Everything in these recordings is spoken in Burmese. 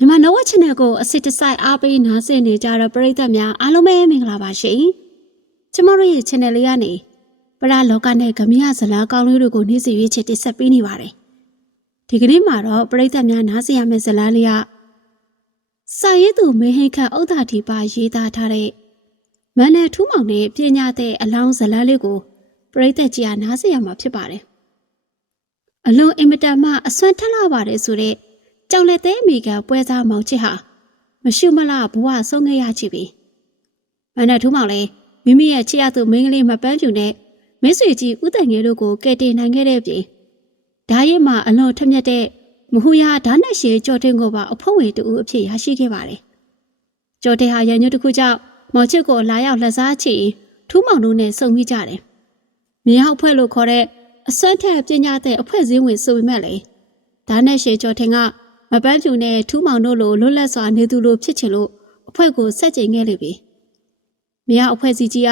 မြန်မာနဝက် channel ကိုအစစ်တစိုက်အားပေးနားဆင်နေကြတဲ့ပရိသတ်များအားလုံးပဲမင်္ဂလာပါရှင်။ကျမတို့ရဲ့ channel လေးကနေပရလောကနဲ့ဂမရဇလာကောင်းလေးတွေကိုနေ့စဉ်ရွေးချယ်တင်ဆက်ပေးနေပါတယ်။ဒီကနေ့မှာတော့ပရိသတ်များနားဆင်ရမယ့်ဇာတ်လမ်းလေးကစာရေးသူမေဟိန်ခန့်ဥဒ္ဒါတိပါရေးသားထားတဲ့မန်နယ်ထူးမောင်နဲ့ပညာတဲ့အလောင်းဇာတ်လမ်းလေးကိုပရိသတ်ကြီးကနားဆင်ရမှာဖြစ်ပါတယ်။အလွန်အင်မတန်မှအစွမ်းထက်လာပါတယ်ဆိုတဲ့ ကြောင်လက်သေးအမိကပွဲစားမောင်ချစ်ဟာမရှုမလားဘဝဆုံးခဲ့ရချပြီ။မနက်ထူးမောင်လည်းမိမိရဲ့ချစ်ရသူမိန်းကလေးမပန်းပြူနဲ့မင်းဆွေကြီးဦးတန်ငယ်တို့ကိုကယ်တင်နိုင်ခဲ့တဲ့ပြင်ဓာရဲမှာအလွန်ထက်မြက်တဲ့မဟူယာဓာတ်နဲ့ရှည်ကြော်တင်ကိုပါအဖို့ဝင်တူအဖြစ်ရရှိခဲ့ပါတယ်။ကြော်တင်ဟာရန်ညွတ်တစ်ခုကြောင့်မောင်ချစ်ကိုလာရောက်လက်စားချီထူးမောင်တို့နဲ့ဆုံမိကြတယ်။မြေဟောက်ဖွဲ့လို့ခေါ်တဲ့အစွမ်းထက်ပညာတဲ့အဖွဲ့စည်းဝင်ဆိုပေမဲ့လေဓာတ်နဲ့ရှည်ကြော်တင်က မပန်းဖြူနဲ့ထူးမောင်တို့လိုလွတ်လပ်စွာနေသူလိုဖြစ်ချင်လို့အဖွဲ့ကိုဆက်ကျင်ခဲ့လိမ့်ပြီ။မြေအဖွဲ့စည်းကြီးက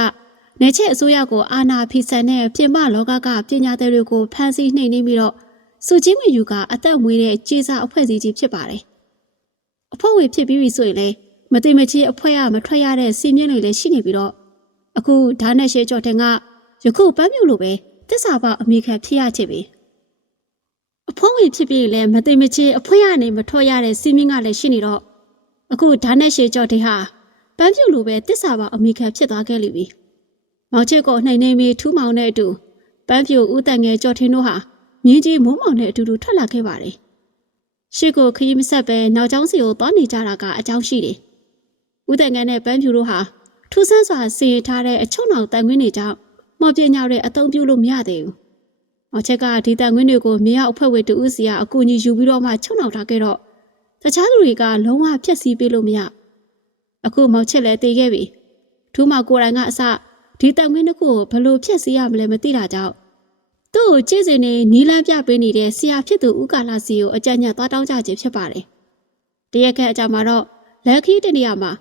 နေချက်အစိုးရကိုအာဏာဖီဆန်တဲ့ပြင်ပလောကကပညာသည်တွေကိုဖမ်းဆီးနှိမ်နင်းပြီးတော့စုချင်းမယူကအသက်မွေးတဲ့ကြေးစားအဖွဲ့စည်းကြီးဖြစ်ပါတယ်။အဖွဲ့ဝင်ဖြစ်ပြီးပြီဆိုရင်လေမတိမချေအဖွဲ့ရမထွက်ရတဲ့စီမင်းတွေလည်းရှိနေပြီးတော့အခုဓာတ်နဲ့ရှဲကြော်တဲ့ကယခုပန်းမြူလိုပဲတစ္ဆာပအမိခံဖြစ်ရချင်ပြီ။ အဖုံးဝင်ဖြစ်ပြီးလည်းမသိမချေအဖွင့်ရနေမထွက်ရတဲ့စီမင်းကလည်းရှိနေတော့အခုဓာတ်နဲ့ရှည်ကြော့တဲ့ဟာပန်းပြူလိုပဲတစ္ဆာပါအမိခံဖြစ်သွားခဲ့လိမ့်ပြီ။မောင်ချစ်ကိုနှိမ်နှင်းပြီးထူးမောင်နဲ့အတူပန်းပြူဦးတန်ငယ်ကြော့ထင်းတို့ဟာမြင်းကြီးမိုးမောင်နဲ့အတူတူထွက်လာခဲ့ပါတယ်။ရှစ်ကိုခရီးမဆက်ပဲနောက်ကျောင်းစီကိုသွားနေကြတာကအကြောင်းရှိတယ်။ဦးတန်ငယ်နဲ့ပန်းပြူတို့ဟာထူးဆန်းစွာစီရင်ထားတဲ့အချုံနောက်တန်ခွင်းတွေကြောင့်မော်ပြညောက်တဲ့အသုံးပြုလို့မရသေးဘူး။ မောင်ချက်ကဒီတန်ခွင်းတွေကိုမြေအောင်အဖွဲ့ဝေတူဦးစီကအကူအညီယူပြီးတော့မှချုံနောက်ထားခဲ့တော့တခြားသူတွေကလုံးဝဖျက်ဆီးပေးလို့မရ။အခုမောင်ချက်လည်းတည်ခဲ့ပြီ။ထူးမောင်ကိုယ်တိုင်ကအစဒီတန်ခွင်းတစ်ခုကိုဘယ်လိုဖျက်ဆီးရမလဲမသိတာကြောင့်သူ့ကိုကြည့်စင်နေနီလန်းပြပေးနေတဲ့ဆရာဖြစ်သူဦးကာလာစီကိုအကြံဉာဏ်သွားတောင်းကြခြင်းဖြစ်ပါတယ်။တရက်ခက်အကြမှာတော့လက်ခီးတနေရာမှာ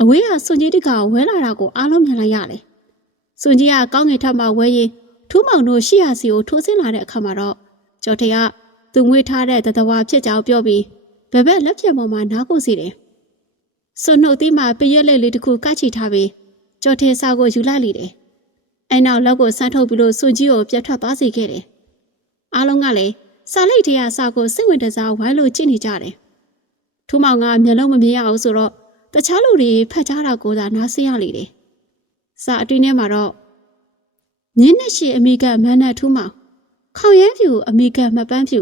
အဝေးကစွန်ကြီးတကောင်ဝဲလာတာကိုအားလုံးမြင်လိုက်ရတယ်။စွန်ကြီးကကောင်းငင်ထပ်မှဝဲရင် ထူးမောင်တို့ရှိရစီကိုထိုးဆင်းလာတဲ့အခါမှာတော့ကျော်ထေကသူငွေထားတဲ့တတဝါဖြစ်ကြောင်းပြောပြီးဘယ်ဘက်လက်ပြပေါ်မှာနားကိုစီတယ်။စွန်နှုတ်သီးမှာပြရက်လက်လေးတစ်ခုကတ်ချီထားပြီးကျော်ထေစာကိုယူလိုက်လိတယ်။အဲနောက်လက်ကိုဆန်းထုတ်ပြီးလို့စွန်ကြီးကိုပြတ်ထွက်သွားစေခဲ့တယ်။အားလုံးကလည်းစာလိတ်တရားစာကိုစိတ်ဝင်တစားဝိုင်းလို့ကြည့်နေကြတယ်။ထူးမောင်ကမျက်လုံးမမြင်ရအောင်ဆိုတော့တခြားလူတွေဖတ်ကြတာကိုသာနားဆင်းရလေတယ်။စာအတွင်းထဲမှာတော့ ညင်းနဲ့ရှိအမိကမန်းနဲ့ထူးမောင်ခေါင်ရဲဖြူအမိကမပန်းဖြူ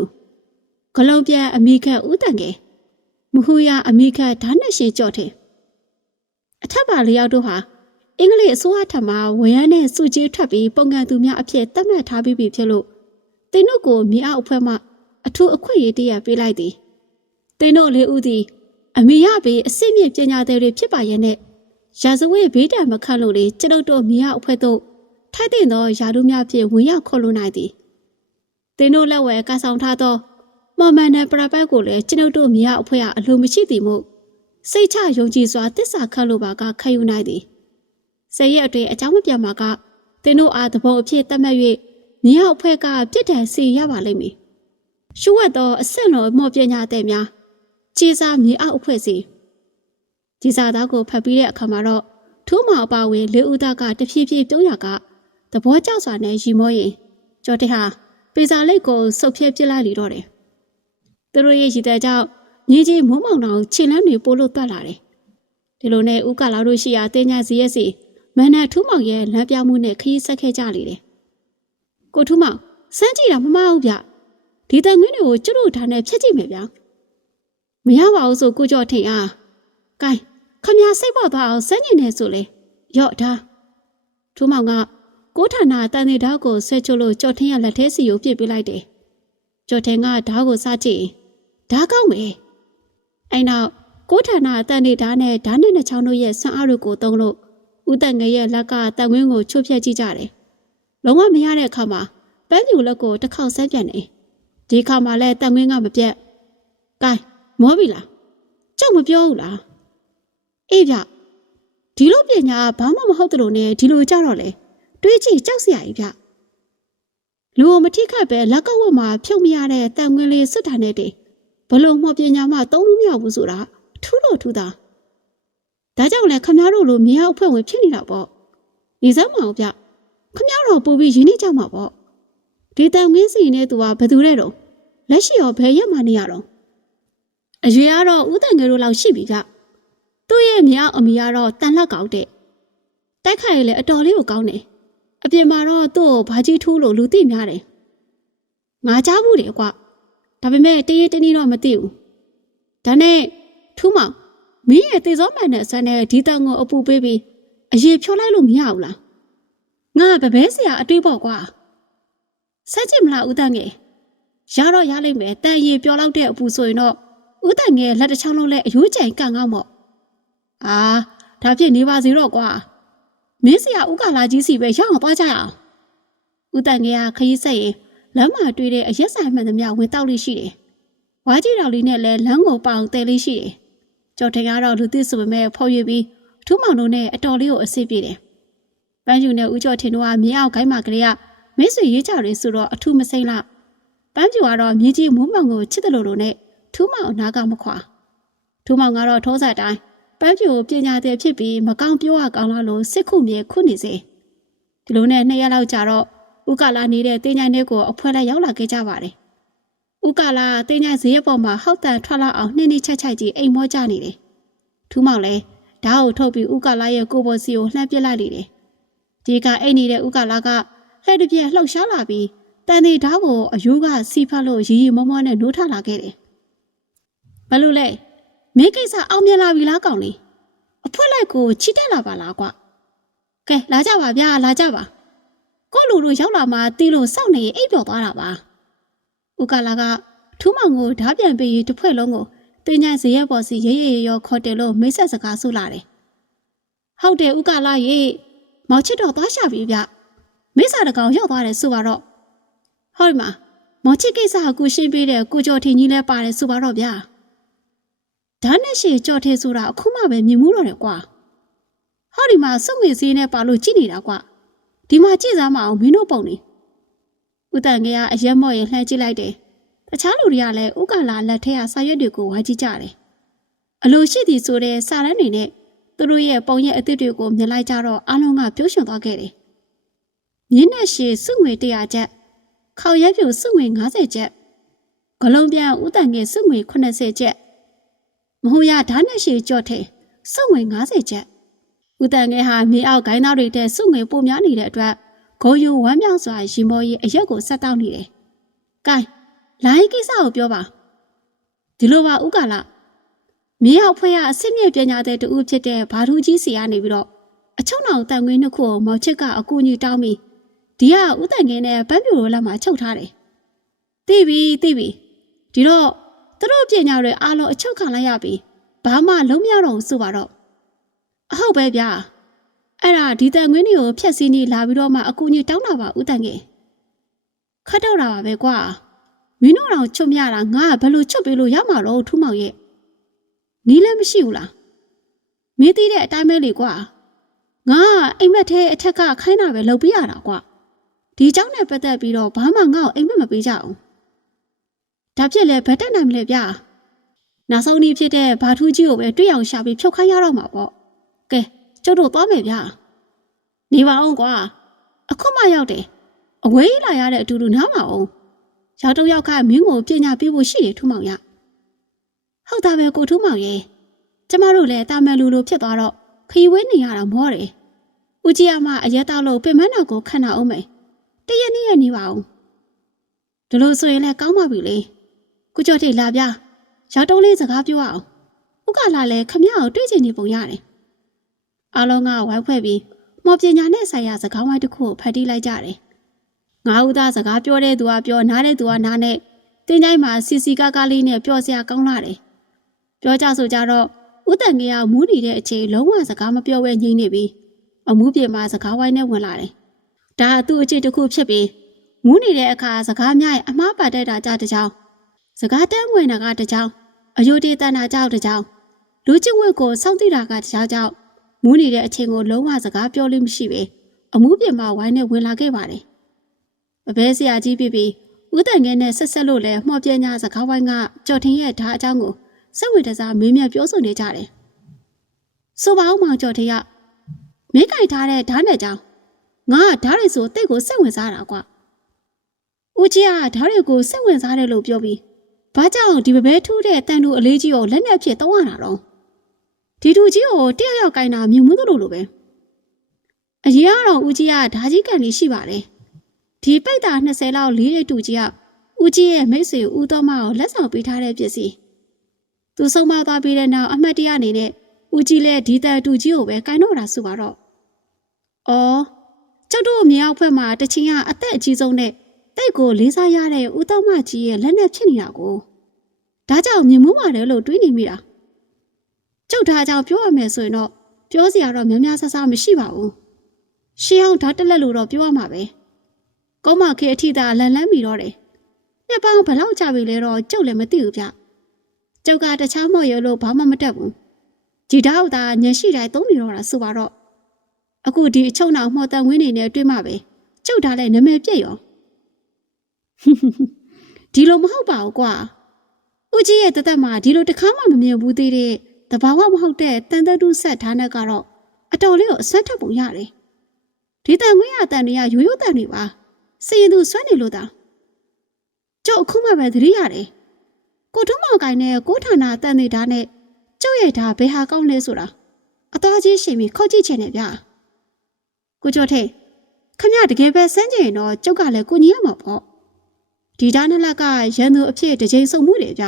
ဂလုံးပြန်အမိကဥတန်ငယ်မဟူရအမိကဓာတ်နဲ့ရှိကြော့တဲ့အထက်ပါလျောက်တို့ဟာအင်္ဂလိပ်အစိုးရထံမှဝရမ်းနဲ့စုကြီးထွက်ပြီးပုံကန်သူများအဖြစ်သတ်မှတ်ထားပြီးပြီဖြစ်လို့တင်းတို့ကိုမြေအောက်အဖွဲ့မှအထူးအခွင့်အရေးတရပေးလိုက်သည်တင်းတို့လေးဦးသည်အမိရပြီးအစစ်မြစ်ပညာသည်တွေဖြစ်ပါရဲ့နဲ့ရာဇဝတ်ဘေးဒဏ်မခတ်လို့လေကျွန်ုပ်တို့မြေအောက်အဖွဲ့တို့ ထိုက်တဲ့သောယာတို့များဖြင့်ဝင်ရောက်ခေါ်လို့နိုင်သည်တင်းတို့လက်ဝဲကဆောင်ထားသောမော်မန်နဲ့ပရပတ်ကိုလည်းကျွန်ုပ်တို့မြေအောက်အဖွဲ့ကအလိုမရှိသည်မို့စိတ်ချယုံကြည်စွာတစ္ဆာခတ်လို့ပါကခံယူနိုင်သည်ဆယ်ရက်အတွင်းအကြောင်းမပြတ်မှာကတင်းတို့အားသဘောအဖြစ်တတ်မှတ်၍မြေအောက်အဖွဲ့ကပြစ်ဒဏ်စီရပါလိမ့်မည်ရှုဝတ်သောအဆင့်တော်မော်ပညာတဲ့များခြေစားမြေအောက်အဖွဲ့စီဒီစာသားကိုဖတ်ပြီးတဲ့အခါမှာတော့ထိုးမောင်အပါဝင်လေးဦးသားကတဖြည်းဖြည်းပြုံးရက သဘောကျစွာနဲ့ရီမောရင်ကျော်တဲ့ဟာပေစာလိတ်ကိုစုပ်ဖြဲပစ်လိုက်လိတော့တယ်သူတို့ရဲ့ရည်တဲ့ကြောင့်ညီကြီးမိုးမောင်တောင်ခြေလမ်းတွေပို့လို့တွက်လာတယ်ဒီလိုနဲ့ဦးကလာတို့ရှိရာတင်းညာစီရဲ့စီမန်နဲ့ထူးမောင်ရဲ့လမ်းပြမှုနဲ့ခရီးဆက်ခဲ့ကြလေတယ်ကိုထူးမောင်စမ်းကြည့်တာမမဟုတ်ဗျဒီတန်ငွေတွေကိုကျွတ်တို့ထားနဲ့ဖြတ်ကြည့်မယ်ဗျာမရပါဘူးဆိုကိုကြော့ထိန်အားကဲခမရစိတ်ပေါ်သွားအောင်စမ်းကျင်နေဆိုလေရော့ဒါထူးမောင်က ကိုဌာနတန်တဲ့ဓာတ်ကိုဆွဲချုပ်လို့ကြော်ထင်းရလက်ထဲစီကိုပြစ်ပေးလိုက်တယ်ကြော်ထင်းကဓာတ်ကိုစကြည့်ဓာတ်ကောင်းမယ်အဲ့နောက်ကိုဌာနတန်တဲ့ဓာတ်နဲ့ဓာတ်နဲ့နှချောင်းတို့ရဲ့ဆွမ်းအားတို့ကိုသုံးလို့ဦးတန်ငယ်ရဲ့လက်ကတန်ဝင်းကိုချိုးဖျက်ကြည့်ကြတယ်လုံးဝမရတဲ့အခါမှာပန်းပြူလက်ကိုတစ်ခေါက်ဆက်ပြန်နေဒီခါမှလည်းတန်ဝင်းကမပြတ်ကဲမောပြီလားကြောက်မပြောဘူးလားအေးဗျဒီလိုပညာကဘာမှမဟုတ်တယ်လို့နဲ့ဒီလိုကြတော့လေ တွေးကြည့်ကြောက်စရာကြီးဗျလူကိုမထိခိုက်ပဲလက်ကဝတ်မှာဖြုတ်မရတဲ့တန်ငွေလေးစွတ်တာနဲ့တည်းဘဘလို့မှော်ပညာမှသုံးလို့မရဘူးဆိုတာထူးလို့ထူးတာဒါကြောင့်လဲခမ ्या တို့လိုမြေအောင်အဖွဲ့ဝင်ဖြစ်နေတာပေါ့နေစမ်းမအောင်ဗျခမ ्या တို့ပူပြီးရင်းနေကြမှာပေါ့ဒီတန်ငင်းစီနဲ့သူကဘယ်သူလဲတော့လက်ရှိရောဘယ်ရက်မှနေရတော့အရွယ်ကတော့ဥတန်ငယ်တို့လောက်ရှိပြီဗျသူ့ရဲ့မြေအောင်အမိကတော့တန်လက်ကောက်တဲ့တိုက်ခိုက်ရလဲအတော်လေးကိုကောင်းတယ် အပြင်မှာတော့သူ့ကိုဘာကြီးထိုးလို့လူသိများတယ်ငါကြားဘူးတယ်ကွာဒါပေမဲ့တရေတနည်းတော့မသိဘူး။ဒါနဲ့ထူးမောင်မင်းရဲ့သေစောမှန်တဲ့အစမ်းနဲ့ဒီတန်ကိုအပူပေးပြီးအရေဖြောလိုက်လို့မရဘူးလား။ငါဗပဲဆရာအတွေးပေါ့ကွာ။ဆက်ကြည့်မလားဦးတန်ငယ်။ရတော့ရလိမ့်မယ်တန်ရေပြောလောက်တဲ့အပူဆိုရင်တော့ဦးတန်ငယ်လက်တစ်ချောင်းလုံးနဲ့အယိုးကျန်ကန်ကောက်မော့။အာဒါဖြစ်နေပါစေတော့ကွာ။ မင်းဆရာဦးကလာကြီးစီပဲရအောင်သွားကြရအောင်။ဦးတန်ငယ်ကခရီးဆက်ရင်လမ်းမှာတွေ့တဲ့အရက်ဆိုင်မှန်သမျှဝင်တောက်လေးရှိတယ်။ဝါကြီးတော်လေးနဲ့လည်းလမ်းကိုပေါအောင်တဲလေးရှိတယ်။ကြော်ထင်ကတော့လူသစ်ဆိုပေမဲ့ဖော်ရွေပြီးထူးမောင်တို့နဲ့အတော်လေးကိုအစ်စ်ပြေတယ်။ပန်းယူနဲ့ဦးကျော်ထင်တို့ကမြေအောက်ခိုင်းမှာကလေးကမင်းဆွေရေးကြတွေဆိုတော့အထူးမစိမ့်လား။ပန်းပြူကတော့မြေကြီးမိုးမောင်ကိုချစ်တယ်လို့လို့နဲ့ထူးမောင်အနာကမခွာ။ထူးမောင်ကတော့ထိုးစားတိုင်း ပန်းပြူကိုပညာတဲ့ဖြစ်ပြီးမကောင်းပြောရကောင်းလားလို့စစ်ခုမြေခုနေစေ။ဒီလိုနဲ့နှစ်ရက်လောက်ကြာတော့ဥကလာနေတဲ့တင်းချိုင်းတဲ့ကိုအဖွဲလိုက်ရောက်လာခဲ့ကြပါတယ်။ဥကလာတင်းချိုင်းဈေးပေါ်မှာဟောက်တန်ထွက်လာအောင်နှင်းနှင်းချိုက်ချိုက်ကြီးအိမ်မောကြနေတယ်။ထူးမောင်လည်းဓာတ်ကိုထုတ်ပြီးဥကလာရဲ့ကိုယ်ပေါ်စီကိုလှမ်းပစ်လိုက်လေတယ်။ဒီကအိမ်နေတဲ့ဥကလာကလှဲ့တစ်ပြက်လှုပ်ရှားလာပြီးတန်သေးဓာတ်ကိုအယိုးကစီဖတ်လို့ရီရီမောမောနဲ့နိုးထလာခဲ့တယ်။ဘလို့လဲ မင်းကိစ္စအောင်မြင်လာပြီလားကောင်လေး။အဖွဲလိုက်ကိုချီတက်လာပါလားကွ။ကဲလာကြပါဗျာလာကြပါ။ကိုလူတို့ရောက်လာမှတီးလို့စောင့်နေရင်အိပ်ပျော်သွားတာပါ။ဥကလာကထူးမောင်ကိုဓားပြန်ပေးတစ်ဖွဲ့လုံးကိုတင်းញိုင်းဇရက်ပေါ်စီရဲရဲရောခေါ်တယ်လို့မိတ်ဆက်စကားဆိုလာတယ်။ဟုတ်တယ်ဥကလာရေမောင်ချစ်တော်သွားရှာပြီဗျ။မိစ္ဆာတကောင်ရောက်သွားတယ်ဆိုပါတော့။ဟုတ်ဒီမှာမောင်ချစ်ကိစ္စကကိုရှင်းပေးတဲ့ကိုကျော်ထင်ကြီးလဲပါတယ်ဆိုပါတော့ဗျာ။ ဓာတ်နဲ့ရှည်ကြော်ထဲဆိုတာအခုမှပဲမြင်မှုတော့တယ်ကွာ။ဟောဒီမှာစုံငွေစည်းနဲ့ပါလို့ကြည့်နေတာကွာ။ဒီမှာကြည့်စားမအောင်မင်းတို့ပုံနေဦးတန်ငယ်ကအရက်မော့ရင်လှမ်းကြည့်လိုက်တယ်တခြားလူတွေကလည်းဥကလာလက်ထက်ကစာရွက်တွေကိုဝိုင်းကြည့်ကြတယ်အလိုရှိသည်ဆိုတဲ့စာရန်တွေနဲ့သူတို့ရဲ့ပုံရဲ့အသစ်တွေကိုမြင်လိုက်ကြတော့အားလုံးကပြုံးရွှင်သွားခဲ့တယ်မြင်းနဲ့ရှည်စုငွေ100ကျပ်ခေါရက်ပြူစုငွေ90ကျပ်ဂလုံးပြန်ဦးတန်ငယ်စုငွေ80ကျပ် မဟုတ်ရဓာတ်နဲ့ရှည်ကြော့ထဲစုငွေ90ကျပ်ဦးတန်ငယ်ဟာမြေအောက်ဂိုင်းသားတွေတဲ့စုငွေပိုများနေတဲ့အတွက်ဂုံယုံဝမ်းမြောက်စွာရင်မောရေးအရက်ကိုဆက်တောက်နေတယ်။ကဲလိုင်းကိစ္စကိုပြောပါ။ဒီလိုပါဥကလာမြေအောက်ဖွဲ့ရအစစ်မြေပညာတဲ့တူဖြစ်တဲ့ဘာထူးကြီးစီကနေပြီးတော့အချုံအောင်တန်ငွေနှစ်ခုကိုမောင်ချစ်ကအကူအညီတောင်းပြီးဒီကဥတန်ငယ်နဲ့ပန်းပြူလိုလက်မှာချုပ်ထားတယ်။သိပြီသိပြီဒီတော့ သူတို့ပညာတွေအားလုံးအချုပ်ခံလိုက်ရပြီဘာမှလုံးမရတော့ဘူးဆိုပါတော့ အဟုတ်ပဲဗျာအဲ့ဒါဒီတန်ငွေးတွေကိုဖြက်စီးနေလာပြီးတော့မှအကူကြီးတောင်းတာပါဦးတန်ငယ်ခတ်တော့တာပါပဲကွာမင်းတို့တော့ချွတ်မရတာငါကဘယ်လိုချွတ်ပေးလို့ရမှာတော့ထူးမောင်ရဲ့နီးလည်းမရှိဘူးလားမင်းသိတဲ့အတိုင်းပဲလေကွာငါကအိမ်မက်ထဲအထက်ကခိုင်းတာပဲလုပ်ပြရတာကွာဒီเจ้าနဲ့ပတ်သက်ပြီးတော့ဘာမှငါ့ကိုအိမ်မက်မပေးကြဘူး ဒါဖြစ်လဲဘယ်တက်နိုင်မလဲဗျာနောက်ဆုံးနေ့ဖြစ်တဲ့ဘာထူးကြီးကိုပဲတွေ့အောင်ရှာပြီးဖြုတ်ခိုင်းရတော့မှာပေါ့ကဲကျုပ်တို့သွားမယ်ဗျာနေပါအောင်ကွာအခုမှရောက်တယ်အဝေးလာရတဲ့အတူတူနားမအောင်ရောက်တော့ရောက်ကမင်းကိုပညာပေးဖို့ရှိတယ်ထူးမောင်ရဟုတ်တာပဲကိုထူးမောင်ရေကျမတို့လည်းတာမန်လူလိုဖြစ်သွားတော့ခရီးဝဲနေရတာမောတယ်ဦးကြီးအမအရက်တောက်လို့ပင်မနာကိုခဏအောင်မယ်တရက်နေ့ရက်နေပါအောင်ဒီလိုဆိုရင်လည်းကောင်းပါပြီလေ ကုကျော်ထိတ်လာဗျာရောက်တော့လေးစကားပြောအောင်ဥက္ကလာလည်းခမရကိုတွေ့ချင်နေပုံရတယ်အားလုံးကဝိုင်းဖွဲ့ပြီးမော်ပညာနဲ့ဆိုင်ရာစကားဝိုင်းတစ်ခုကိုဖတ်တီးလိုက်ကြတယ်။ငါးဦးသားစကားပြောတဲ့သူကပြောနားတဲ့သူကနားနဲ့တင်းတိုင်းမှာစီစီကားကားလေးနဲ့ပြောစရာကောင်းလာတယ်။ပြောကြဆိုကြတော့ဦးတန်ကြီးကမူးနေတဲ့အချိန်လုံးဝစကားမပြောဘဲငြိမ့်နေပြီးအမှုပြေမှာစကားဝိုင်းနဲ့ဝင်လာတယ်။ဒါအသူ့အကျင့်တစ်ခုဖြစ်ပြီးမူးနေတဲ့အခါစကားများရဲ့အမှားပါတတ်တာကြတစ်ကြောင် စကားတမ်းဝင်တာကတစ်ကြောင်အယုဒ္ဓတန်တာကြောက်တစ်ကြောင်လူချင်းဝက်ကိုစောင့်သိတာကတစ်ကြောင်ကြောင့်မူးနေတဲ့အချိန်ကိုလုံးဝစကားပြောလို့မရှိပဲအမှုပြင်မှာဝိုင်းနဲ့ဝင်လာခဲ့ပါတယ်။ပပဲဆရာကြီးပြပြီးဦးတန်ငယ်နဲ့ဆက်ဆက်လို့လဲမှော်ပြညာစကားဝိုင်းကကြော်ထင်းရဲ့ဓာအကြောင်းကိုစိတ်ဝင်တစားမေးမြန်းပြောဆိုနေကြတယ်။ဆိုပါဦးမောင်ကြော်ထင်းကမင်းကြိုက်ထားတဲ့ဓာနဲ့ကြောင်းငါကဓာတွေဆိုတိတ်ကိုစိတ်ဝင်စားတာကွာ။ဦးကြီးကဓာတွေကိုစိတ်ဝင်စားတယ်လို့ပြောပြီး ဘာကြောင့်ဒီပပဲထူးတဲ့တန်တူအလေးကြီးကိုလက်နဲ့ဖြစ်တော့ရတာတော့ဒီတူကြီးကိုတယောက်ယောက်ကင်တာမြုံမှုသလိုလိုပဲအရင်ကတော့ဦးကြီးကဓာကြီးကန်လေးရှိပါတယ်ဒီပိတ်တာ20လောက်လေးတဲ့တူကြီးကဦးကြီးရဲ့မိတ်ဆွေဦးတော်မကိုလက်ဆောင်ပေးထားတဲ့ပစ္စည်းသူဆုံးမသွားပြီးတဲ့နောက်အမှတ်တရအနေနဲ့ဦးကြီးလည်းဒီတန်တူကြီးကိုပဲကင်တော့တာဆိုပါတော့အော်ကျုပ်တို့မြေအောက်ဘက်မှာတချင်ကအသက်အကြီးဆုံးနဲ့ တိတ်ကိုလေးစားရတဲ့ဦးတော်မကြီးရဲ့လက်နဲ့ဖြစ်နေတာကိုဒါကြောင့်မြင်မှုပါတယ်လို့တွေးနေမိတာကျုပ်ဒါကြောင့်ပြောရမယ်ဆိုရင်တော့ပြောစရာတော့များများဆဆမရှိပါဘူးရှင်းအောင်ဓာတ်တက်လက်လို့တော့ပြောရမှာပဲကောမခေအထိသာလန်လန်းမိတော့တယ်နှစ်ပေါင်းဘယ်လောက်ကြာပြီလဲတော့ကျုပ်လည်းမသိဘူးဗျကျုပ်ကတခြားမော်ရလို့ဘာမှမတက်ဘူးဒီဓာတ်သာညရှိတိုင်းသုံးနေတော့တာဆိုပါတော့အခုဒီအချုံနောက်မှော်တန်ဝင်းနေနဲ့တွေ့မှပဲကျုပ်ဒါလည်းနမဲပြည့်ရော ဒီလိုမဟုတ်ပါဘူးကွာဦးကြီးရဲ့တသက်မှာဒီလိုတစ်ခါမှမမြင်ဘူးသေးတဲ့တဘာဝမဟုတ်တဲ့တန်တတူဆက်ထားနဲ့ကတော့အတော်လေးကိုအဆက်ထပ်ပုံရတယ်ဒီတန်ခွင့်ရတန်တွေကရိုးရိုးတန်တွေပါစီရင်သူဆွမ်းနေလို့သာကျုပ်အခုမှပဲသတိရတယ်ကိုထုံးမောင်ကိုင်နဲ့ကိုဌာနတန်တွေဓာတ်နဲ့ကျုပ်ရဲ့ဓာတ်ဘယ်ဟာကောင်းလဲဆိုတာအတော်ကြီးရှင်ပြီးခောက်ကြည့်ချင်တယ်ဗျကိုကျော်ထေခမရတကယ်ပဲစမ်းကြင်ရင်တော့ကျုပ်ကလည်းကိုကြီးရမှာပေါ့ ဒီဓာတ်နှစ်လက်ကရန်သူအဖြစ်တစ်ချိန်စုံမှုတွေကြ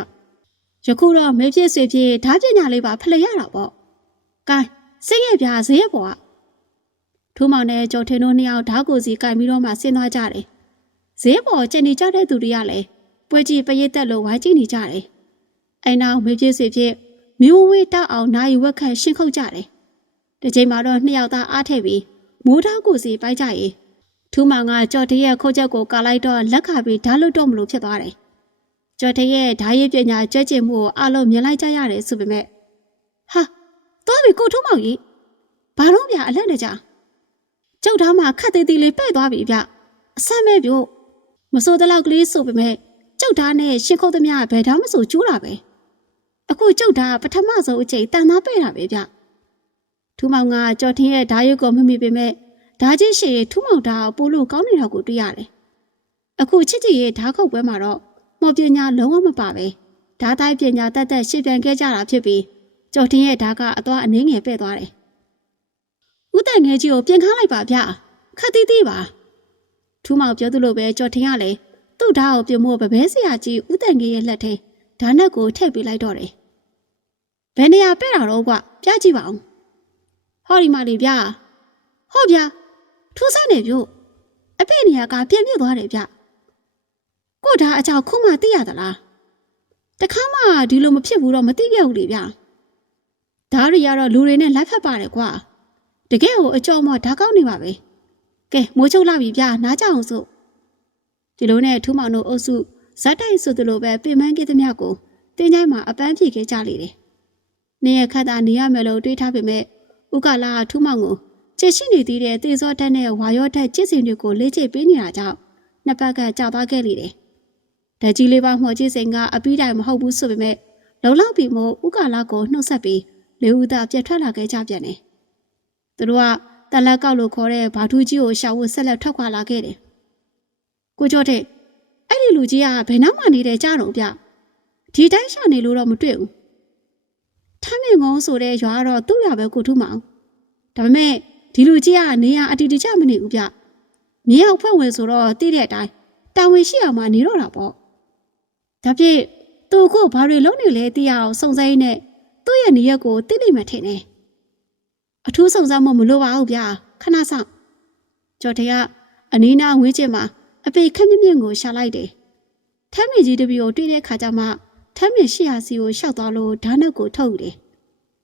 ယခုတော့မေဖြစ်ဆွေဖြစ်ဓာတ်ပညာလေးပါဖလှယ်ရတာပေါ့ကဲစိတ်ရပြဈေးရပေါ်ကထိုးမောင်နဲ့ကျော်ထင်းတို့နှစ်ယောက်ဓာတ်ကိုစီကင်ပြီးတော့မှဆင်းသွားကြတယ်ဈေးပေါ်ကျန်နေကြတဲ့သူတွေကလည်းပွဲကြည့်ပရိသတ်လိုဝိုင်းကြည့်နေကြတယ်အဲနောက်မေဖြစ်ဆွေဖြစ်မျိုးဝေးတောက်အောင်နိုင်ဝက်ခန့်ရှင်းခုတ်ကြတယ်ဒီချိန်မှာတော့နှစ်ယောက်သားအားထည့်ပြီးမိုးဓာတ်ကိုစီပိုက်ကြရင် ထူးမောင်ကကြော်တရဲ့ခိုးချက်ကိုကာလိုက်တော့လက်ခါပြီးဓာတ်လို့တော့မလို့ဖြစ်သွားတယ်။ကြော်တရဲ့ဓာတ်ရည်ပညာကြွက်ကျင်မှုကိုအလုံးမြင်လိုက်ကြရတယ်ဆိုပေမဲ့ဟာသွားပြီကိုထူးမောင်ကြီးဘာလို့ဗျာအလက်နဲ့ကြကျုပ်သားမှာခက်သေးသေးလေးပဲ့သွားပြီဗျအဆမ်းမဲ့ပြို့မစိုးတလောက်ကလေးဆိုပေမဲ့ကျုပ်သားနဲ့ရှင်းခုတ်သမျှဘယ်တော့မှဆိုကျိုးတာပဲအခုကျုပ်သားပထမဆုံးအချိန်တန်သားပဲ့တာပဲဗျထူးမောင်ကကြော်ထင်းရဲ့ဓာတ်ရည်ကိုမမိပေမဲ့ ဓာကြီးရှည်ထူးမောင်ဓာတ်ပို့လို့ကောင်းနေတာကိုတွေ့ရတယ်။အခုချစ်ချစ်ရဲ့ဓာတ်ခုတ်ပွဲမှာတော့မော်ပညာလုံးဝမပါပဲ။ဓာတ်တိုင်းပညာတက်တက်ရှေ့ပြန်ခဲ့ကြတာဖြစ်ပြီးကျော်တင်ရဲ့ဓာတ်ကအသွားအနေငယ်ပဲ့သွားတယ်။ဦးတန်ငယ်ကြီးကိုပြင်ခါလိုက်ပါဗျ။ခက်တီးတီးပါ။ထူးမောင်ပြောသလိုပဲကျော်တင်ကလည်းသူ့ဓာတ်ကိုပြင်ဖို့ပပဲဆရာကြီးဦးတန်ငယ်ရဲ့လက်ထဲဓာတ်နဲ့ကိုထည့်ပေးလိုက်တော့တယ်။ဘယ်နေရာပဲ့တာတော့ကွပြကြည့်ပါဦး။ဟောဒီမလေးဗျာ။ဟောဗျာ။ ထူးဆန်းနေပြုတ်အဖေနေရာကပြင်းပြသွားတယ်ဗျကိုဒါအကြောင်းခုမှသိရသလားတခါမှဒီလိုမဖြစ်ဘူးတော့မသိခဲ့ဘူးလေဗျဒါတွေကတော့လူတွေနဲ့လိုက်ဖက်ပါတယ်ကွာတကယ်ကိုအကြောမော်ဓာတ်ကောက်နေပါပဲကဲမိုးချုပ်လာပြီဗျနားကြအောင်စို့ဒီလိုနဲ့ထူးမောင်တို့အုပ်စုဇက်တိုက်ဆိုသလိုပဲပြင်ပန်းခဲ့သမျှကိုတင်းချိုင်းမှာအပန်းဖြေခဲ့ကြလေတယ်နေရခတ်တာနေရမယ်လို့တွေးထားပေမဲ့ဥကလာထူးမောင်ကို ချစ်ရှိနေသေးတဲ့တေဇောတက်နဲ့ဝါရောတက်ကျစ်စင်တွေကိုလေ့ကျင့်ပေးနေတာကြောင့်နှစ်ပတ်ကကြာသွားခဲ့လေတယ်။ဓာကြီးလေးပါမှော်ကျစ်စင်ကအပီးတိုင်မဟုတ်ဘူးဆိုပေမဲ့လုံလောက်ပြီမို့ဥကာလာကိုနှုတ်ဆက်ပြီးလေဦးသားပြတ်ထွက်လာခဲ့ကြပြန်တယ်။သူတို့ကတလက်ကောက်လို့ခေါ်တဲ့ဘာထူးကြီးကိုရှောက်ဝဆက်လက်ထွက်ခွာလာခဲ့တယ်။ကိုကျော်တဲ့အဲ့ဒီလူကြီးကဘယ်နှမှနေတဲ့ကြတော့ဗျ။ဒီတိုင်းရှာနေလို့တော့မတွေ့ဘူး။ထမ်းမြင်ကုန်းဆိုတဲ့ရွာကတော့သူ့ရွာပဲကိုထုမောင်။ဒါပေမဲ့ ဒီလူကြီးကနေရအတီတကျမနေဘူးဗျမြေအောင်ဖွဲ့ဝင်ဆိုတော့သိတဲ့အတိုင်းတာဝန်ရှိအောင်မနေတော့တာပေါ့ဒါဖြင့်သူ့ကိုဘာတွေလုပ်နေလဲသိရအောင်စုံစမ်းနေသူ့ရဲ့နေရက်ကိုသိနေမှထင်တယ်အထူးစုံစမ်းမမလိုပါဘူးဗျာခဏဆောင်ကျော်တရအနီးနားဝင်းကျင်မှာအပေခက်မြင့်မြင့်ကိုရှာလိုက်တယ်ထမ်းမြေကြီးတပီကိုတွေ့တဲ့ခါကျမှထမ်းမြေရှိရာစီကိုရှောက်သွားလို့ဓာတ်နှုတ်ကိုထုတ်တယ်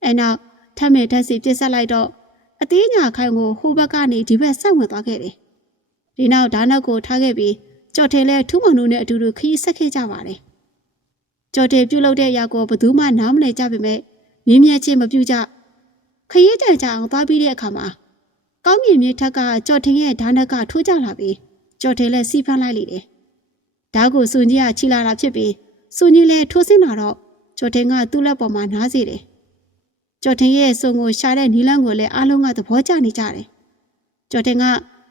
အဲနောက်ထမ်းမြေဓာတ်စီပြစ်ဆက်လိုက်တော့ အသေးညာခိုင်ကိုဟိုဘက်ကနေဒီဘက်ဆက်ဝင်သွားခဲ့တယ်။ဒီနောက်ဓာနက်ကိုထားခဲ့ပြီးကြော်တယ်လဲထူးမောင်တို့နဲ့အတူတူခရီးဆက်ခဲ့ကြပါတယ်။ကြော်တယ်ပြုတ်လုတဲ့အရာကိုဘသူမှနားမလည်ကြပေမဲ့မြင်းမြဲချင်းမပြုတ်ကြခရီးတန်ကြအောင်သွားပြီးတဲ့အခါမှာကောင်းမြင်မြေထက်ကကြော်ထင်းရဲ့ဓာနက်ကထိုးကြလာပြီးကြော်တယ်လဲစီးဖမ်းလိုက်လေတယ်ဓာတ်ကိုစွန်ကြီးကချီလာတာဖြစ်ပြီးစွန်ကြီးလည်းထိုးဆင်းလာတော့ကျော်ထင်ကသူ့လက်ပေါ်မှာနားစီတယ် ကျော်ထင်ရဲ့စွန်ကိုရှာတဲ့နီလန်းကိုလည်းအားလုံးကသဘောကျနေကြတယ်ကျော်ထင်က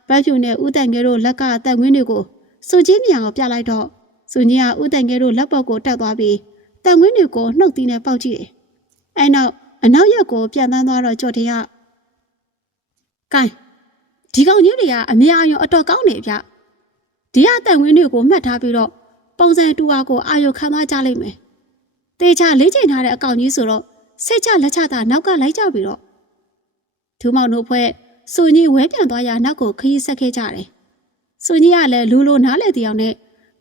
ဘတ်ဖြူနဲ့ဥတန်ငယ်တို့လက်ကအသက်ဝင်းတွေကိုစွန်ကြီးနေရာကိုပြလိုက်တော့စွန်ကြီးကဥတန်ငယ်တို့လက်ပေါ်ကိုတက်သွားပြီးတန်ဝင်းတွေကိုနှုတ်သီးနဲ့ပေါက်ကြည့်တယ်အဲနောက်အနောက်ရက်ကိုပြန်တန်းသွားတော့ကျော်ထင်ကကဲဒီကောင်ကြီးတွေကအမြအာရုံအတော်ကောင်းနေဗျဒီအတန်ဝင်းတွေကိုမှတ်ထားပြီးတော့ပုံစံတူအားကိုအာရုံခံသွားကြလိမ့်မယ်တေချာလေးချိန်ထားတဲ့အကောင်ကြီးဆိုတော့ စိတ်ချလက်ချတာနောက်ကလိုက်ကြပြီးတော့ထူးမောင်တို့ဖွဲ့စူကြီးဝဲပြန်သွားရနောက်ကိုခရီးဆက်ခဲ့ကြတယ်စူကြီးကလည်းလူလိုနားလေတရားနဲ့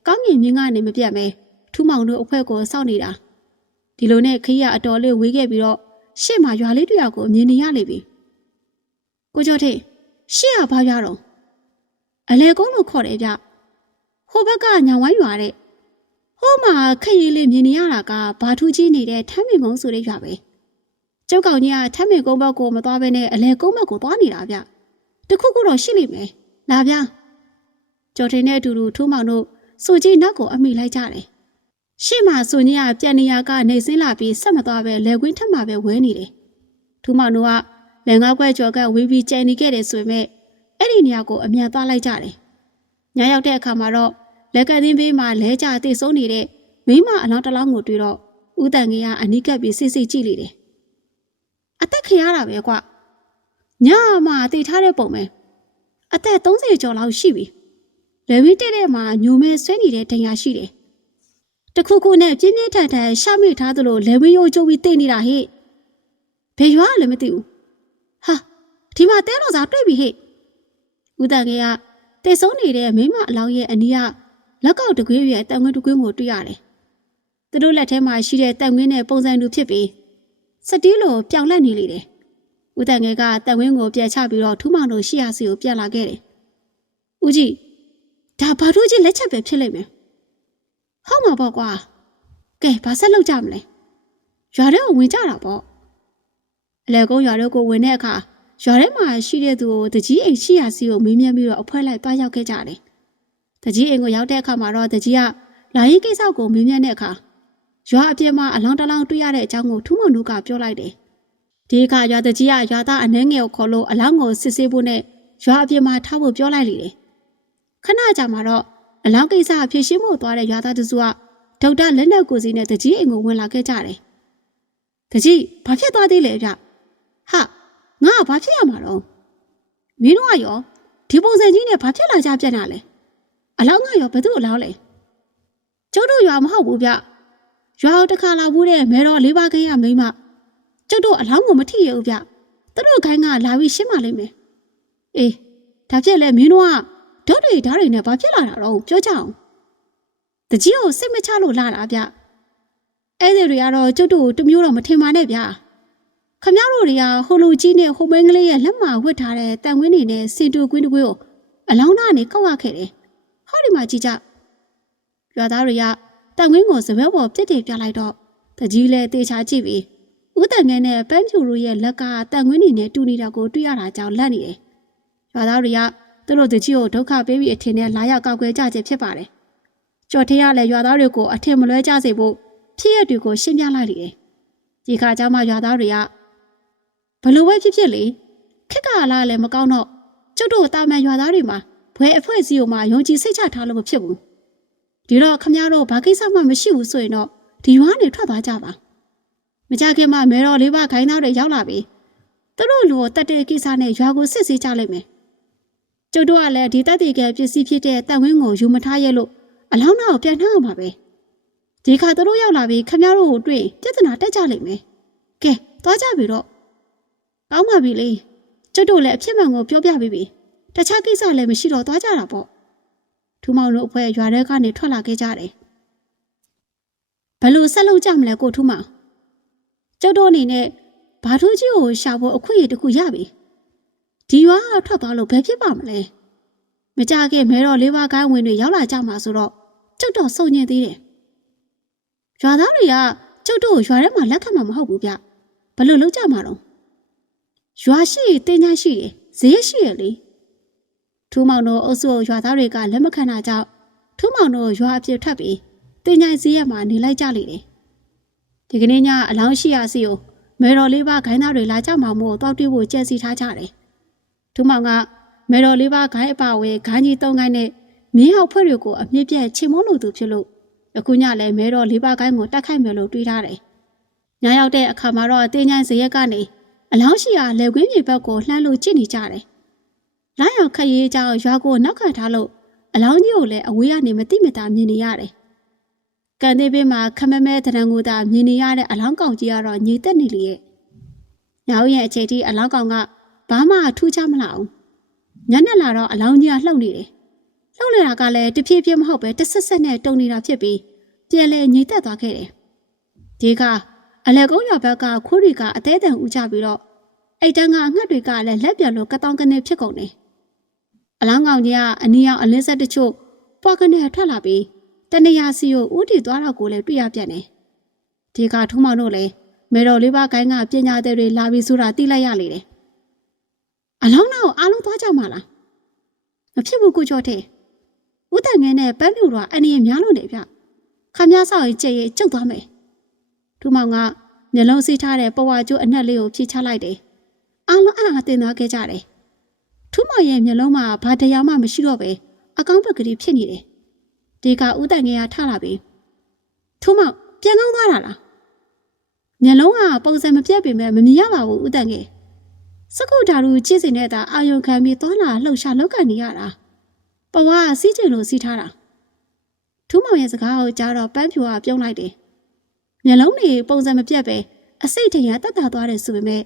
ကောင်းငင်မြင်းကနေမပြတ်မဲထူးမောင်တို့အဖွဲကိုစောင့်နေတာဒီလိုနဲ့ခရီးကအတော်လေးဝေးခဲ့ပြီးတော့ရှေ့မှာရွာလေးတယောက်ကိုမြင်နေရလိမ့်ပြီကိုကျော်ထေရှေ့ကဘာပြတော့အလဲကုန်းလို့ခေါ်တယ်ဗျဟိုဘက်ကညာဝိုင်းရွာတဲ့ဟိုမှာခရီးလေးမြင်နေရတာကဘာထူးကြီးနေတဲ့ထမ်းမင်ကုန်းဆိုတဲ့ရွာပဲ ကျုပ်ကောင်ကြီးကထမ်းမင်ကုန်းဘက်ကိုမသွားဘဲနဲ့အလဲကုန်းဘက်ကိုသွားနေတာဗျတခုခုတော့ရှိလိမ့်မယ်လာဗျကျော်ထင်းနဲ့အတူတူထူးမောင်တို့စူကြီးနောက်ကိုအမိလိုက်ကြတယ်ရှေ့မှာစူကြီးကပြန်နေရကနေစင်းလာပြီးဆက်မသွားပဲလဲကွင်းထက်မှာပဲဝဲနေတယ်ထူးမောင်တို့ကလင်ကားကွက်ကျော်ကဝေးပြီးကြံနေခဲ့တယ်ဆိုပေမဲ့အဲ့ဒီနေရာကိုအမြန်သွားလိုက်ကြတယ်ညရောက်တဲ့အခါမှာတော့လက်ကသင်းဘေးမှာလဲကျတိတ်ဆုံးနေတဲ့မိမအလောင်းတစ်လောင်းကိုတွေ့တော့ဦးတန်ကြီးကအနီးကပ်ပြီးစစ်စစ်ကြည့်လိုက်တယ် အသက်ခရတာပဲကွညမှတိတ်ထားတဲ့ပုံပဲအသက်30ကျော်လောက်ရှိပြီလေဝီတက်တဲ့မှာညိုမဲဆွဲနေတဲ့ဒဏ်ရာရှိတယ်တခုခုနဲ့ပြင်းပြင်းထန်ထန်ရှမိထားသလိုလေဝီရိုးကျုပ်ပြီးတိတ်နေတာဟိဘယ်ရွာလည်းမသိဘူးဟာဒီမှာတဲတော်စားတွေ့ပြီဟိဦးတန်ကြီးကတိတ်ဆုံးနေတဲ့မိမအလောင်းရဲ့အနီးကလက်ကောက်တကွေးရဲ့တန်ခွင်းတကွင်းကိုတွေ့ရတယ်သူတို့လက်ထဲမှာရှိတဲ့တန်ခွင်းနဲ့ပုံစံတူဖြစ်ပြီး စတီးလိုပြောင်လက်နေလေတယ်ဦးတန်ငယ်ကတန်ခွင်းကိုပြန်ချပြီးတော့ထူးမောင်တို့ရှေ့ရစီကိုပြန်လာခဲ့တယ်ဦးကြီးဒါဘာတို့ကြီးလက်ချက်ပဲဖြစ်လိမ့်မယ်ဟုတ်မှာပေါ့ကွာကဲဘာဆက်လုပ်ကြမလဲရွာထဲကိုဝင်ကြတာပေါ့အလဲကုန်းရွာထဲကိုဝင်တဲ့အခါရွာထဲမှာရှိတဲ့သူကိုတကြီးအိမ်ရှိရစီကိုမေးမြန်းပြီးတော့အဖွဲလိုက်သွားရောက်ခဲ့ကြတယ်တကြီးအိမ်ကိုရောက်တဲ့အခါမှာတော့တကြီးကလာရင်ကိစ္စကိုမေးမြန်းတဲ့အခါ ရွာအပြင်မှာအလောင်းတလောင်းတွေ့ရတဲ့အကြောင်းကိုထူးမောင်တို့ကပြောလိုက်တယ်ဒီအခါရွာတကြီးကရွာသားအနှဲငယ်ကိုခေါ်လို့အလောင်းကိုစစ်ဆေးဖို့နဲ့ရွာအပြင်မှာထားဖို့ပြောလိုက်လေတယ်ခဏကြာမှာတော့အလောင်းကိစ္စအဖြစ်ရှင်းဖို့သွားတဲ့ရွာသားတစုကဒေါက်တာလက်နက်ကိုစီနဲ့တကြီးအိမ်ကိုဝင်လာခဲ့ကြတယ်တကြီးဘာဖြစ်သွားသေးလဲဗျဟာငါကဘာဖြစ်ရမှာတော့မင်းတို့ကရောဒီပုံစံကြီးနဲ့ဘာဖြစ်လာကြပြန်တာလဲအလောင်းကရောဘယ်သူ့အလောင်းလဲကျုပ်တို့ရွာမဟုတ်ဘူးဗျ ရွာကိုတစ်ခါလာဘူးတဲ့မဲတော်လေးပါးခင်းရမိမကျုပ်တို့အလောင်းကိုမထိရဘူးဗျသူတို့ခိုင်းကလာပြီးရှင်းပါလိမ့်မယ်အေးဒါဖြစ်လဲမင်းတို့ကဓာတ်တွေဓာတ်တွေနဲ့ဘာဖြစ်လာတာတော့ပြောကြအောင်တကြီးကိုစိတ်မချလို့လာတာဗျအဲ့ဒီတွေကတော့ကျုပ်တို့တမျိုးတော့မထင်ပါနဲ့ဗျခမရတို့တွေကဟိုလူကြီးနဲ့ဟိုမင်းကလေးရဲ့လက်မှာဝတ်ထားတဲ့တန်ဝင်းနေနဲ့စင်တူကွင်းတကွင်းကိုအလောင်းသားနဲ့ကောက်ရခဲ့တယ်ဟောဒီမှာကြည့်ကြရွာသားတွေက တန်ဝင်းကိုစပယ်ပေါ်ပြစ်တင်ပြလိုက်တော့တကြီးလဲတေချာကြည့်ပြီးဦးတန်ငယ်နဲ့ပန်းဖြူတို့ရဲ့လက်ကတန်ဝင်းနေနဲ့တူနေတာကိုတွေ့ရတာကြောင့်လန့်နေတယ်ရွာသားတွေကသူတို့တကြီးကိုဒုက္ခပေးပြီးအထင်နဲ့လာရောက်ကောက်ွယ်ကြခြင်းဖြစ်ပါတယ်ကျော်ထင်းရလည်းရွာသားတွေကိုအထင်မလွဲကြစေဖို့ဖြစ်ရတွေကိုရှင်းပြလိုက်တယ်ဒီခါကျမှရွာသားတွေကဘလို့ပဲဖြစ်ဖြစ်လေခက်ကလာလည်းမကောင်းတော့ကျုပ်တို့တာမန်ရွာသားတွေမှာဘွဲအဖွဲ့အစည်းကိုမှယုံကြည်စိတ်ချထားလို့မဖြစ်ဘူး ဒီတော့ခမရတို့ဘာကိစ္စမှမရှိဘူးဆိုရင်တော့ဒီရွာနေထွက်သွားကြပါမကြခင်မှာမဲတော်လေးပါခိုင်းသားတွေရောက်လာပြီသူတို့လူကိုတက်တဲ့ကိစ္စနဲ့ရွာကိုစစ်ဆေးကြလိုက်မယ်ကျုပ်တို့ကလည်းဒီတက်တဲ့ကပစ္စည်းဖြစ်တဲ့တန်ဝင်းကိုယူမထားရဲလို့အလောင်းနာကိုပြန်နှောက်မှာပဲဒီခါသူတို့ရောက်လာပြီးခမရတို့ကိုတွေ့ပြဿနာတက်ကြလိမ့်မယ်ကဲသွားကြပြီတော့ကောင်းပါပြီလေကျုပ်တို့လည်းအဖြစ်မှန်ကိုပြောပြပြီးပြီတခြားကိစ္စလည်းမရှိတော့သွားကြတာပေါ့ ထူမောင်တို့အဖွဲရွာထဲကနေထွက်လာခဲ့ကြတယ်ဘယ်လိုဆက်လုပ်ကြမလဲကိုထူမောင်ကျုပ်တို့အနေနဲ့ဘာထူးကြီးကိုရှာဖို့အခွင့်အရေးတစ်ခုရပြီဒီရွာကထွက်သွားလို့ဘယ်ဖြစ်ပါမလဲမကြခင်မဲတော်လေးပါးကိုင်းဝင်တွေရောက်လာကြမှာဆိုတော့ကျုပ်တော့စုံညင်သေးတယ်ရွာသားတွေကကျုပ်တို့ကိုရွာထဲမှာလက်ခံမှာမဟုတ်ဘူးဗျဘယ်လိုလုပ်ကြမှာတော့ရွာရှိတင်ညာရှိတယ်ဈေးရှိရလေ ထူးမောင်တို့အုပ်စုရွာသားတွေကလက်မခံတာကြောင့်ထူးမောင်တို့ရွာအပြစ်ထွက်ပြီးတင်ញိုင်စီးရမှာနေလိုက်ကြလေတယ်ဒီကနေ့ညအလောင်းရှိရစီကိုမေတော်လေးပါးခိုင်းသားတွေလာကြမှာမို့တောက်တွေ့ဖို့ကြက်စီထားကြတယ်ထူးမောင်ကမေတော်လေးပါးခိုင်းအပါဝဲခိုင်းကြီးသုံးခိုင်းနဲ့မင်းဟောက်ဖွဲ့တွေကိုအမြင့်ပြတ်ချင်မုန်းလို့သူဖြစ်လို့အခုညလည်းမေတော်လေးပါးခိုင်းကိုတက်ခိုက်မယ်လို့တွေးထားတယ်ညရောက်တဲ့အခါမှာတော့တင်ញိုင်ဇရက်ကနေအလောင်းရှိရလေကွင်းမြေဘက်ကိုလှမ်းလို့ကြည့်နေကြတယ်။ လာရောက်ခက်ရေးကြောင်ရွာကိုနောက်ခံထားလို့အလောင်းကြီးကိုလည်းအဝေးကနေမတိမတာမြင်နေရတယ်။ကန်သေးဘေးမှာခမမဲတရံကိုသာမြင်နေရတဲ့အလောင်းကောင်ကြီးကတော့ညီတက်နေလေရဲ့။ညောင်ရဲ့အချိန်ထိအလောင်းကောင်ကဘာမှထူးခြားမလာဘူး။ညနေလာတော့အလောင်းကြီးကလှုပ်နေတယ်။လှုပ်နေတာကလည်းတဖြည်းဖြည်းမဟုတ်ပဲတစ်ဆက်ဆက်နဲ့တုံနေတာဖြစ်ပြီးပြန်လဲညီတက်သွားခဲ့တယ်။ဒီကအလဲကုန်းရွာဘက်ကခိုးရီကအသေးတန်ဦးကြပြီးတော့အိတ်တန်းကအငှက်တွေကလည်းလက်ပြန်လို့ကတောင်းကနေဖြစ်ကုန်တယ်။ အလောင်းကောင်ကြီးကအနီရောင်အလင်းဆက်တချို့ပွားကနေထွက်လာပြီးတနေရာစီကိုဥတီသွားတော့ကိုလည်းတွေ့ရပြန်တယ်။ဒီကထုံးမောင်တို့လည်းမေတော်လေးပါးကိုင်းကပညာသည်တွေလာပြီးဆိုတာသိလိုက်ရလေတယ်။အလောင်းတော့အားလုံးသွားကြမှာလား။မဖြစ်ဘူးကိုကျော်တဲ့။ဦးတန်ငယ်နဲ့ပန်းပြူတော့အနေရများလို့နေဗျ။ခမည်းဆောက်ရင်ကြည့်ရင်ကျုပ်သွားမယ်။ထူမောင်ကမျက်လုံးစီးထားတဲ့ပဝါကျိုးအနက်လေးကိုဖြည့်ချလိုက်တယ်။အားလုံးအားအတင်သွားခဲ့ကြတယ်။ ထူမောင်ရဲ့မျက်လုံးမှာဘာတရားမှမရှိတော့ပဲအကောင်းပကတိဖြစ်နေတယ်။ဒီကဦးတန်ငယ်ကထလာပြီ။ထူမောင်ပြန်ကောင်းသွားတာလား။မျက်လုံးကပုံစံမပြတ်ပေမဲ့မမြင်ရပါဘူးဦးတန်ငယ်။စကုဓာရူချစ်စင်တဲ့အာယုံခံပြီးသွားလာလှုပ်ရှားလောက်ကန်နေရတာ။ပဝါကစီးကျင်လို့စီးထားတာ။ထူမောင်ရဲ့စကားကိုကြားတော့ပန်းဖြူကပြုံးလိုက်တယ်။မျက်လုံးတွေပုံစံမပြတ်ပဲအစိတ်ထင်ရတက်တာသွားတယ်ဆိုပေမဲ့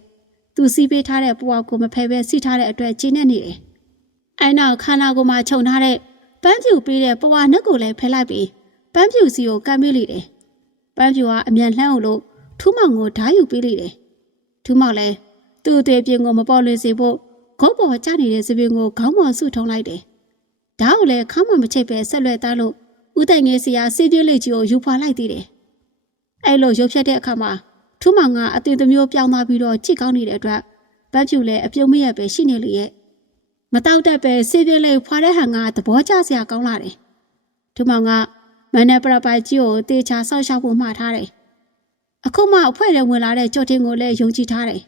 သူစီးပေးထားတဲ့ပဝါကိုမဖယ်ပဲစီးထားတဲ့အတွက်ကျင်းနေနေတယ်။အဲနောက်ခန္ဓာကိုယ်မှာခြုံထားတဲ့ပန်းဖြူပေးတဲ့ပဝါနှက်ကိုလည်းဖယ်လိုက်ပြီးပန်းဖြူစီကိုကမ်းပေးလိုက်တယ်။ပန်းဖြူကအမြန်လှမ်းအောင်လို့ထူးမောင်ကိုဓာယူပေးလိုက်တယ်။ထူးမောင်လည်းသူ့အသေးပြင်ကိုမပေါ်လွင်စေဖို့ဂုတ်ပေါ်ကျနေတဲ့စပင်ကိုခေါင်းပေါ်ဆုထုံလိုက်တယ်။ဓာတ်ကိုလည်းခေါင်းပေါ်မချိတ်ပဲဆက်လွယ်သားလို့ဦးတိုင်ငယ်စီယာစီးပြင်းလေးကြီးကိုယူဖွာလိုက်သေးတယ်။အဲ့လိုရုပ်ဖြတ်တဲ့အခါမှာ ထူးမောင်ကအသွင်တစ်မျိုးပြောင်းသွားပြီးတော့ကြည့်ကောင်းနေတဲ့အတွက်ပန်းဖြူလည်းအပြုံးမရက်ပဲရှိနေလေရဲ့မတောက်တတ်ပဲစေးပြင်းလေးဖွာတဲ့ဟန်ကသဘောကျစရာကောင်းလာတယ်ထူးမောင်ကမန်နယ်ပရပိုက်ကြီးကိုတေချာဆောက်ရှောက်ဖို့မှားထားတယ်အခုမှအဖွဲတွေဝင်လာတဲ့ကြော်တင်ကိုလည်းယုံကြည်ထားတယ်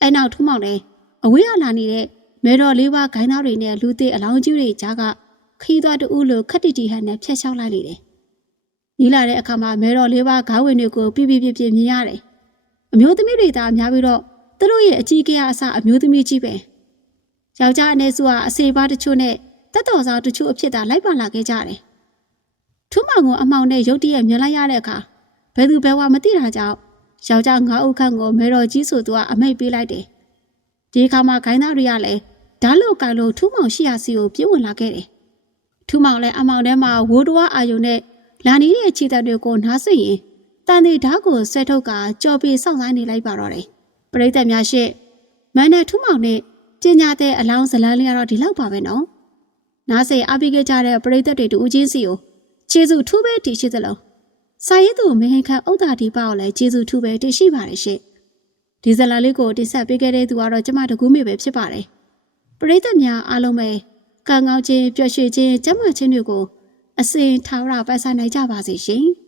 အဲ့နောက်ထူးမောင်လည်းအဝေးကလာနေတဲ့မေတော်လေးပါးဂိုင်းသားတွေနဲ့လူသေးအလောင်းကြီးတွေကြားကခီးသွားတူလို့ခက်တီတီဟန်နဲ့ဖျက်လျှောက်လိုက်လေတယ်နီးလာတဲ့အခါမှာမဲတော်လေးပါးခေါင်းဝင်တွေကိုပြပြပြပြမြင်ရတယ်။ အမျိုးသမီးတွေသာများပြီးတော့သူတို့ရဲ့အကြီးကဲအစအမျိုးသမီးကြီးပဲ။ယောက်ျားအနေစုကအစေပါတချို့နဲ့တက်တော်စားတချို့အဖြစ်သာလိုက်ပါလာခဲ့ကြတယ်။ထူးမောင်ကအမောင်နဲ့ရုတ်တရက်မြင်လိုက်ရတဲ့အခါဘယ်သူဘယ်ဝါမသိတာကြောင့်ယောက်ျားငါးဦးခန့်ကိုမဲတော်ကြီးဆိုသူကအမိတ်ပေးလိုက်တယ်။ဒီအခါမှာဂိုင်းသားတွေကလည်းဓာတ်လို့ကိုင်လို့ထူးမောင်ရှိရစီကိုပြေးဝင်လာခဲ့တယ်။ထူးမောင်လည်းအမောင်ထဲမှာဝိုးတော်အာယုံနဲ့လာနေတဲ့ခြေသက်တွေကိုနားဆွရင် တန်တီဓာတ်ကိုဆွဲထုတ်ကကြော်ပြီးစောင့်ဆိုင်နေလိုက်ပါတော့တယ်။ပရိသတ်များရှေ့မန်နဲ့ထူးမောင်နဲ့ပညာတဲ့အလောင်းဇလန်းလေးကတော့ဒီလောက်ပါပဲနော်။နားစေအားပေးခဲ့ကြတဲ့ပရိသတ်တွေတူချင်းစီကိုခြေစုထူးပဲတည်ရှိသလိုစာရေးသူမဟင်ခန့်ဥဒ္ဒါဒီပါကိုလည်းခြေစုထူးပဲတည်ရှိပါတယ်ရှင့်။ဒီဇလန်လေးကိုတင်ဆက်ပေးခဲ့တဲ့သူကတော့ကျမတကူးမေပဲဖြစ်ပါတယ်။ပရိသတ်များအားလုံးပဲကံကောင်းခြင်းပျော်ရွှင်ခြင်းကျမ်းမာခြင်းတွေကိုအစဉ်ထာဝရပတ်ဆိုင်နိုင်ကြပါစေရှင်။